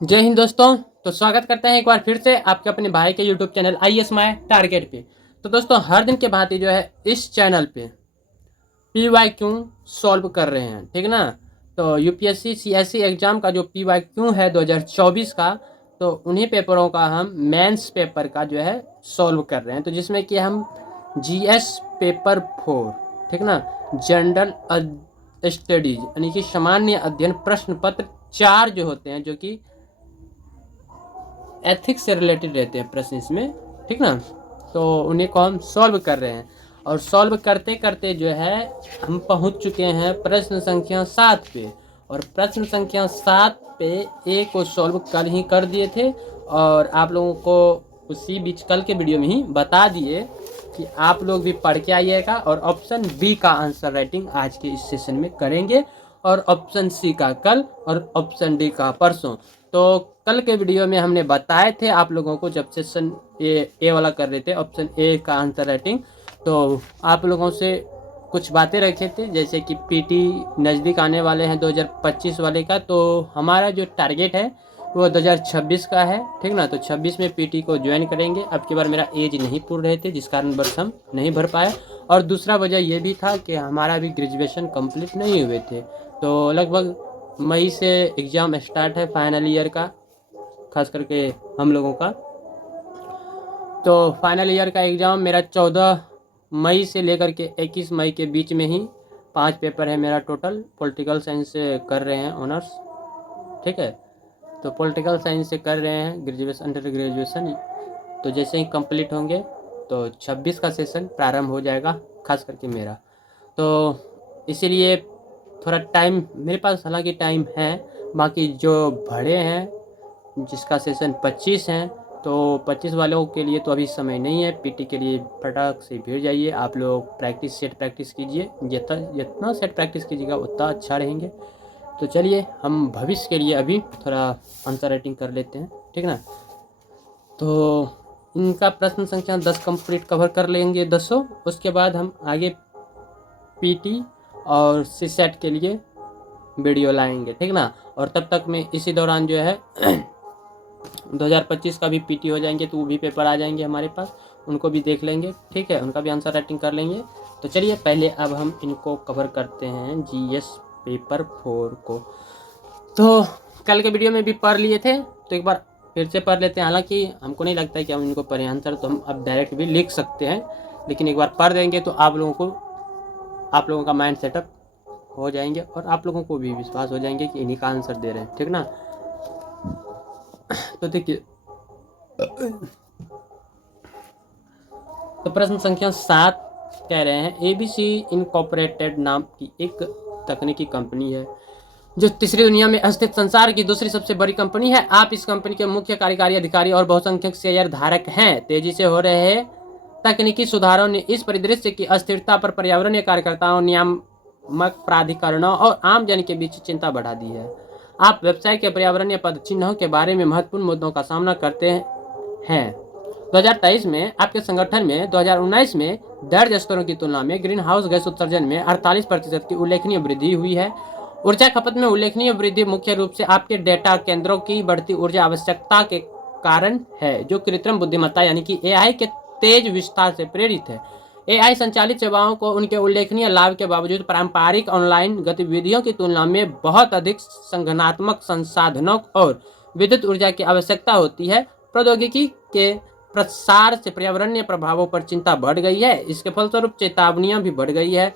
जय हिंद दोस्तों। तो स्वागत करते हैं एक बार फिर से आपके अपने भाई के YouTube channel IAS my target पे। तो दोस्तों हर दिन के भांति जो है इस चैनल पे PYQ सॉल्व कर रहे हैं, ठीक ना। तो यूपीएससी CSE एग्जाम का जो PYQ है 2024 का, तो उन्हीं पेपरों का हम मेंस पेपर का जो है सॉल्व कर रहे हैं। तो जिसमें कि हम GS पेपर 4, ठीक ना, जनरल स्टडीज यानी कि सामान्य अध्ययन प्रश्न पत्र 4 जो होते हैं, जो कि एथिक्स से रिलेटेड रहते हैं प्रश्न इसमें, ठीक ना। तो उन्हीं को हम सॉल्व कर रहे हैं और सॉल्व करते करते जो है हम पहुंच चुके हैं प्रश्न संख्या 7 पे। और प्रश्न संख्या 7 पे ए को सॉल्व कल ही कर दिए थे और आप लोगों को उसी बीच कल के वीडियो में ही बता दिए कि आप लोग भी पढ़ के आइएगा और ऑप्शन बी का आंसर राइटिंग आज के इस सेशन में करेंगे और ऑप्शन सी का कल और ऑप्शन डी का परसों। तो कल के वीडियो में हमने बताए थे आप लोगों को, जब सेशन ए वाला कर रहे थे ऑप्शन ए का आंसर राइटिंग, तो आप लोगों से कुछ बातें रखे थे, जैसे कि पीटी नज़दीक आने वाले हैं 2025 वाले का। तो हमारा जो टारगेट है वो 2026 का है, ठीक ना। तो 26 में पीटी को ज्वाइन करेंगे। अब की बार मेरा एज नहीं पूर्ण रहे थे, जिस कारण बस हम नहीं भर पाए। और दूसरा वजह ये भी था कि हमारा भी ग्रेजुएशन कंप्लीट नहीं हुए थे। तो लगभग मई से एग्ज़ाम स्टार्ट है फाइनल ईयर का, खास करके हम लोगों का। तो फाइनल ईयर का एग्ज़ाम मेरा 14 मई से लेकर के 21 मई के बीच में ही 5 पेपर है मेरा टोटल। पॉलिटिकल साइंस से कर रहे हैं ऑनर्स, ठीक है। तो पॉलिटिकल साइंस से कर रहे हैं ग्रेजुएशन, अंडर ग्रेजुएशन। तो जैसे ही कंप्लीट होंगे तो 26 का सेशन प्रारंभ हो जाएगा, खास करके मेरा। तो इसीलिए थोड़ा टाइम मेरे पास, हालांकि टाइम है। बाकी जो बड़े हैं जिसका सेशन 25 हैं, तो 25 वालों के लिए तो अभी समय नहीं है। पीटी के लिए फटाक से भिड़ जाइए आप लोग, सेट प्रैक्टिस कीजिए। जितना सेट प्रैक्टिस कीजिएगा उतना अच्छा रहेंगे। तो चलिए हम भविष्य के लिए अभी थोड़ा आंसर राइटिंग कर लेते हैं, ठीक ना। तो इनका प्रश्न संख्या 10 कंप्लीट कवर कर लेंगे 10। उसके बाद हम आगे पीटी और सीसेट के लिए वीडियो लाएंगे, ठीक ना। और तब तक में इसी दौरान जो है 2025 का भी पीटी हो जाएंगे, तो वो भी पेपर आ जाएंगे हमारे पास, उनको भी देख लेंगे, ठीक है। उनका भी आंसर राइटिंग कर लेंगे। तो चलिए पहले अब हम इनको कवर करते हैं GS पेपर 4 को। तो कल के वीडियो में भी पढ़ लिए थे, तो एक बार फिर से पढ़ लेते हैं। हालांकि हमको नहीं लगता है कि हम इनको पढ़े आंसर, तो हम अब डायरेक्ट भी लिख सकते हैं, लेकिन एक बार पढ़ देंगे तो आप लोगों का माइंड सेटअप हो जाएंगे और आप लोगों को भी विश्वास हो जाएंगे कि इन्हीं का आंसर दे रहे हैं, ठीक ना। तो देखिए, तो प्रश्न संख्या 7 कह रहे हैं ABC इनकॉर्पोरेटेड नाम की एक तकनीकी कंपनी है जो तीसरी दुनिया में स्थित संसार की दूसरी सबसे बड़ी कंपनी है। आप इस कंपनी के मुख्य कार्यकारी अधिकारी और बहुसंख्यक शेयर धारक हैं। तेजी से हो रहे तकनीकी सुधारों ने इस परिदृश्य की अस्थिरता पर पर्यावरणीय कार्यकर्ताओं, नियामक प्राधिकरणों और आम जन के बीच चिंता बढ़ा दी है। आप व्यवसाय के पर्यावरणीय पद चिन्हों के बारे में महत्वपूर्ण मुद्दों का सामना करते हैं। 2023 में आपके संगठन में 2019 में दर्ज स्तरों की तुलना में ग्रीन हाउस गैस उत्सर्जन में 48% की उल्लेखनीय वृद्धि हुई है। ऊर्जा खपत में उल्लेखनीय वृद्धि मुख्य रूप से आपके डेटा केंद्रों की बढ़ती ऊर्जा आवश्यकता के कारण है, जो कृत्रिम बुद्धिमत्ता यानी कि AI के तेज विस्तार से प्रेरित है। AI संचालित सेवाओं को उनके उल्लेखनीय लाभ के बावजूद पारंपरिक ऑनलाइन गतिविधियों की तुलना में बहुत अधिक संगठनात्मक संसाधनों और विद्युत ऊर्जा की आवश्यकता होती है। प्रौद्योगिकी के प्रसार से पर्यावरणीय प्रभावों पर चिंता बढ़ गई है। इसके फलस्वरूप चेतावनियां भी बढ़ गई है।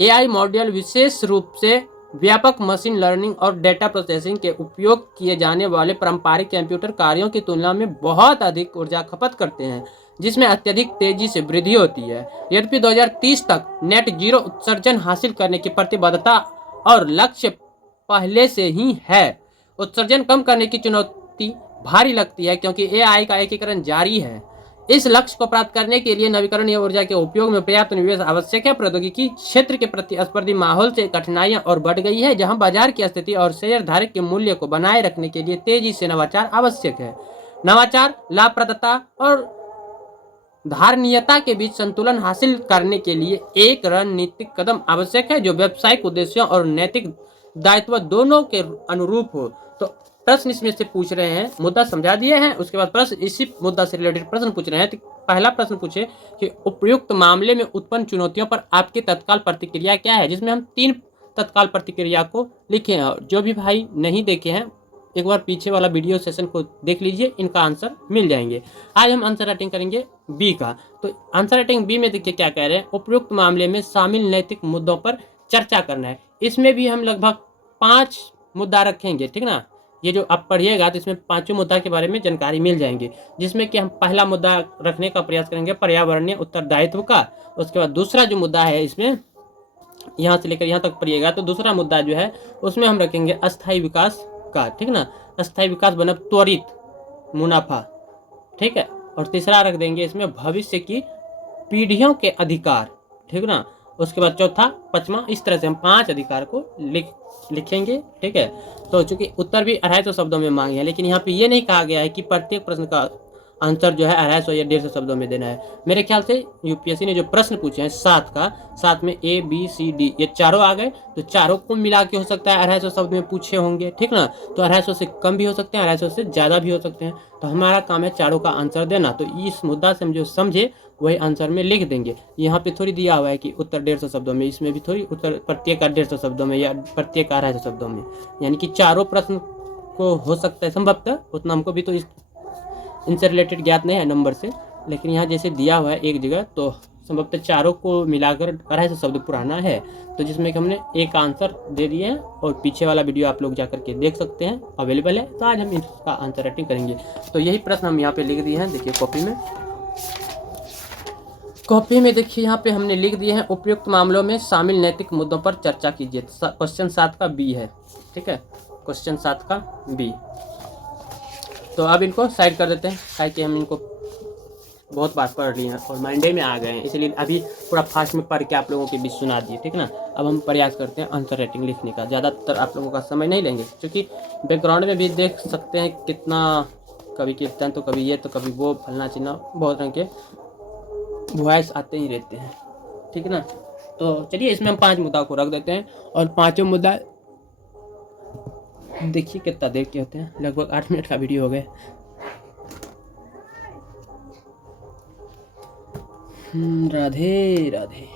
AI मॉड्यूल विशेष रूप से व्यापक मशीन लर्निंग और डेटा प्रोसेसिंग के उपयोग किए जाने वाले पारंपरिक कंप्यूटर कार्यों की तुलना में बहुत अधिक ऊर्जा खपत करते हैं, जिसमें अत्यधिक तेजी से वृद्धि होती है। यद्यपि 2030 तक नेट जीरो उत्सर्जन हासिल करने की प्रतिबद्धता और लक्ष्य पहले से ही है, उत्सर्जन कम करने की चुनौती भारी लगती है क्योंकि AI का एकीकरण जारी है। इस लक्ष्य को प्राप्त करने के लिए नवीकरणीय ऊर्जा के उपयोग में पर्याप्त निवेश आवश्यक है। प्रौद्योगिकी क्षेत्र के प्रतिस्पर्धी माहौल से कठिनाइयां और बढ़ गई है, जहां बाजार की स्थिति और शेयर धारक के मूल्य को बनाए रखने के लिए तेजी से नवाचार आवश्यक है। नवाचार, लाभप्रदता और धारणीयता के बीच संतुलन हासिल करने के लिए एक रणनीतिक कदम आवश्यक है जो व्यावसायिक उद्देश्यों और नैतिक दायित्व दोनों के अनुरूप हो। तो प्रश्न इसमें से पूछ रहे हैं, मुद्दा समझा दिए हैं, उसके बाद प्रश्न इसी मुद्दा से रिलेटेड प्रश्न पूछ रहे हैं। तो पहला प्रश्न पूछे कि उपयुक्त मामले में उत्पन्न चुनौतियों पर आपकी तत्काल प्रतिक्रिया क्या है, जिसमें हम 3 तत्काल प्रतिक्रिया को लिखे हैं। जो भी भाई नहीं देखे हैं, एक बार पीछे वाला वीडियो सेशन को देख लीजिए, इनका आंसर मिल जाएंगे। आज हम आंसर राइटिंग करेंगे बी का। तो आंसर राइटिंग बी में देखिए क्या कह रहे हैं, उपयुक्त मामले में शामिल नैतिक मुद्दों पर चर्चा करना है। इसमें भी हम लगभग 5 मुद्दा रखेंगे, ठीक ना। ये जो आप पढ़िएगा तो इसमें 5 मुद्दा के बारे में जानकारी मिल जाएंगे, जिसमें कि हम पहला मुद्दा रखने का प्रयास करेंगे पर्यावरणीय उत्तरदायित्व का। उसके बाद दूसरा जो मुद्दा है इसमें, यहाँ से लेकर यहाँ तक पढ़िएगा, तो दूसरा मुद्दा जो है उसमें हम रखेंगे अस्थायी विकास का, ठीक ना। अस्थायी विकास बना त्वरित मुनाफा, ठीक है। और तीसरा रख देंगे इसमें भविष्य की पीढ़ियों के अधिकार, ठीक ना। उसके बाद चौथा, पांचवा, इस तरह से हम 5 अधिकार को लिखेंगे, ठीक है। तो चूंकि उत्तर भी 250 शब्दों में मांगे हैं, लेकिन यहाँ पे ये नहीं कहा गया है कि प्रत्येक प्रश्न का आंसर जो है 250 या 150 शब्दों में देना है। मेरे ख्याल से यूपीएससी ने जो प्रश्न पूछे हैं 7 में ए बी सी डी ये चारों आ गए, तो चारों को मिला के हो सकता है 250 शब्द में पूछे होंगे, ठीक ना। तो 250 से कम भी हो सकते हैं, 250 से ज़्यादा भी हो सकते हैं। तो हमारा काम है चारों का आंसर देना। तो इस मुद्दा से हम जो समझे वही आंसर में लिख देंगे। यहाँ पे थोड़ी दिया हुआ है कि उत्तर 150 शब्दों में, इसमें भी थोड़ी उत्तर प्रत्येक का 150 शब्दों में या प्रत्येक का 250 शब्दों में, यानी कि चारों प्रश्न को हो सकता है संभवतः। उतना हमको भी तो इनसे रिलेटेड ज्ञात नहीं है नंबर से, लेकिन यहाँ जैसे दिया हुआ है एक जगह, तो संभवतः चारों को मिलाकर 250 शब्द पुराना है, तो जिसमें कि हमने एक आंसर दे दिए हैं। और पीछे वाला वीडियो आप लोग जाकर के देख सकते हैं, अवेलेबल है। तो आज हम इसका आंसर राइटिंग करेंगे। तो यही प्रश्न हम यहाँ पे लिख दिए हैं, देखिए कॉपी में देखिए यहाँ पे हमने लिख दिए हैं, उपयुक्त मामलों में शामिल नैतिक मुद्दों पर चर्चा कीजिए। क्वेश्चन 7 का बी है, ठीक है, क्वेश्चन 7 का बी। तो अब इनको साइड कर देते हैं, ताकि हम इनको बहुत बार पढ़ लिए हैं और माइंडे में आ गए हैं, इसलिए अभी पूरा फास्ट में पढ़ के आप लोगों के बीच सुना दिए, ठीक ना। अब हम प्रयास करते हैं आंसर राइटिंग लिखने का। ज़्यादातर आप लोगों का समय नहीं लेंगे, क्योंकि बैकग्राउंड में भी देख सकते हैं कितना, कभी कीर्तन तो कभी ये तो कभी वो, फलना चिन्ना, बहुत रंग के वॉइस आते ही रहते हैं, ठीक है ना। तो चलिए इसमें हम 5 मुद्दा को रख देते हैं, और 5 मुद्दा देखिए कितना देर के होते हैं, लगभग 8 मिनट का वीडियो हो गए। राधे राधे।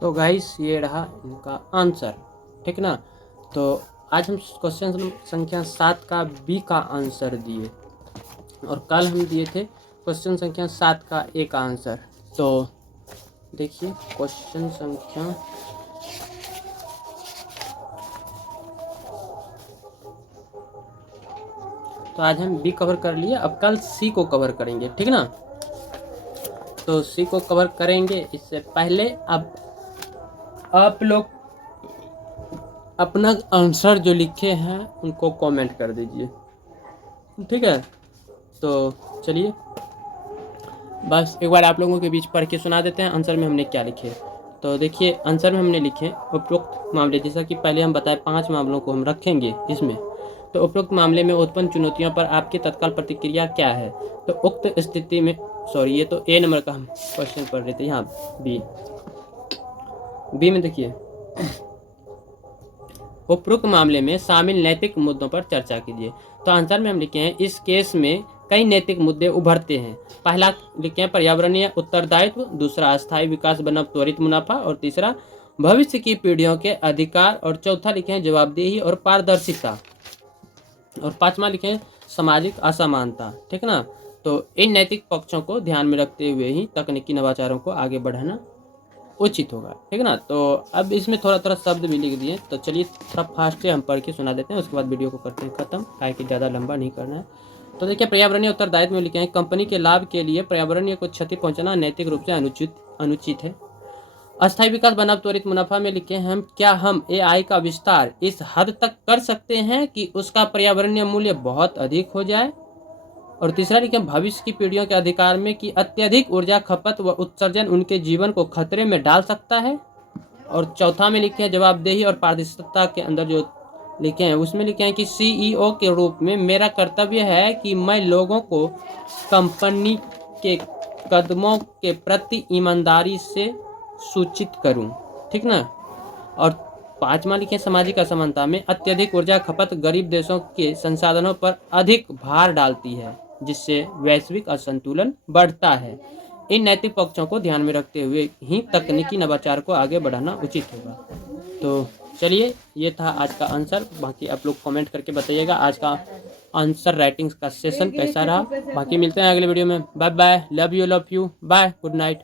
तो गाइस ये रहा इनका आंसर, ठीक ना। तो आज हम क्वेश्चन संख्या 7 का बी का आंसर दिए, और कल हम दिए थे क्वेश्चन संख्या 7 का ए का आंसर। तो देखिए क्वेश्चन संख्या तो आज हम बी कवर कर लिए, अब कल सी को कवर करेंगे, ठीक ना। तो सी को कवर करेंगे, इससे पहले अब आप लोग अपना आंसर जो लिखे हैं उनको कमेंट कर दीजिए, ठीक है। तो चलिए बस एक बार आप लोगों के बीच पढ़ के सुना देते हैं आंसर में हमने क्या लिखे। तो देखिए आंसर में हमने लिखे उपरोक्त मामले, जैसा कि पहले हम बताए 5 मामलों को हम रखेंगे इसमें। तो उपरोक्त मामले में उत्पन्न चुनौतियों पर आपकी तत्काल प्रतिक्रिया क्या है। तो उक्त स्थिति में, सॉरी ये तो ए नंबर का हम क्वेश्चन पढ़ रहे थे, यहाँ बी में देखिए उपरोक्त मामले में शामिल नैतिक मुद्दों पर चर्चा कीजिए। तो आंसर में हम लिखे हैं इस केस में कई नैतिक मुद्दे उभरते हैं। पहला लिखे हैं पर्यावरणीय उत्तरदायित्व, दूसरा अस्थायी विकास बनाम त्वरित मुनाफा, और तीसरा भविष्य की पीढ़ियों के अधिकार, और चौथा लिखे हैं जवाबदेही और पारदर्शिता, और पांचवा लिखे हैं सामाजिक असमानता। ठीक ना। तो इन नैतिक पक्षों को ध्यान में रखते हुए ही तकनीकी नवाचारों को आगे बढ़ाना उचित होगा। ठीक है ना। तो अब इसमें थोड़ा थोड़ा शब्द भी लिख दिए, तो चलिए थोड़ा फास्ट से हम पढ़ के सुना देते हैं, उसके बाद वीडियो को करते हैं खत्म, काहे कि ज़्यादा लंबा नहीं करना है। तो देखिए पर्यावरणीय उत्तरदायित्व में लिखे हैं कंपनी के लाभ के लिए पर्यावरणीय को क्षति पहुंचाना नैतिक रूप से अनुचित है। अस्थायी विकास बनाम त्वरित मुनाफा में लिखे हैं क्या हम एआई का विस्तार इस हद तक कर सकते हैं कि उसका पर्यावरणीय मूल्य बहुत अधिक हो जाए। और तीसरा लिखे भविष्य की पीढ़ियों के अधिकार में कि अत्यधिक ऊर्जा खपत व उत्सर्जन उनके जीवन को खतरे में डाल सकता है। और चौथा में लिखे हैं जवाबदेही और पारदर्शिता के अंदर जो लिखे हैं उसमें लिखे हैं कि सीईओ के रूप में मेरा कर्तव्य है कि मैं लोगों को कंपनी के कदमों के प्रति ईमानदारी से सूचित करूं। ठीक ना। और पांचवा लिखे सामाजिक असमानता में अत्यधिक ऊर्जा खपत गरीब देशों के संसाधनों पर अधिक भार डालती है, जिससे वैश्विक असंतुलन बढ़ता है। इन नैतिक पक्षों को ध्यान में रखते हुए ही तकनीकी नवाचार को आगे बढ़ाना उचित होगा। तो चलिए ये था आज का आंसर, बाकी आप लोग कमेंट करके बताइएगा आज का आंसर राइटिंग का सेशन कैसा रहा। बाकी मिलते हैं अगले वीडियो में। Bye bye, love you bye, good night.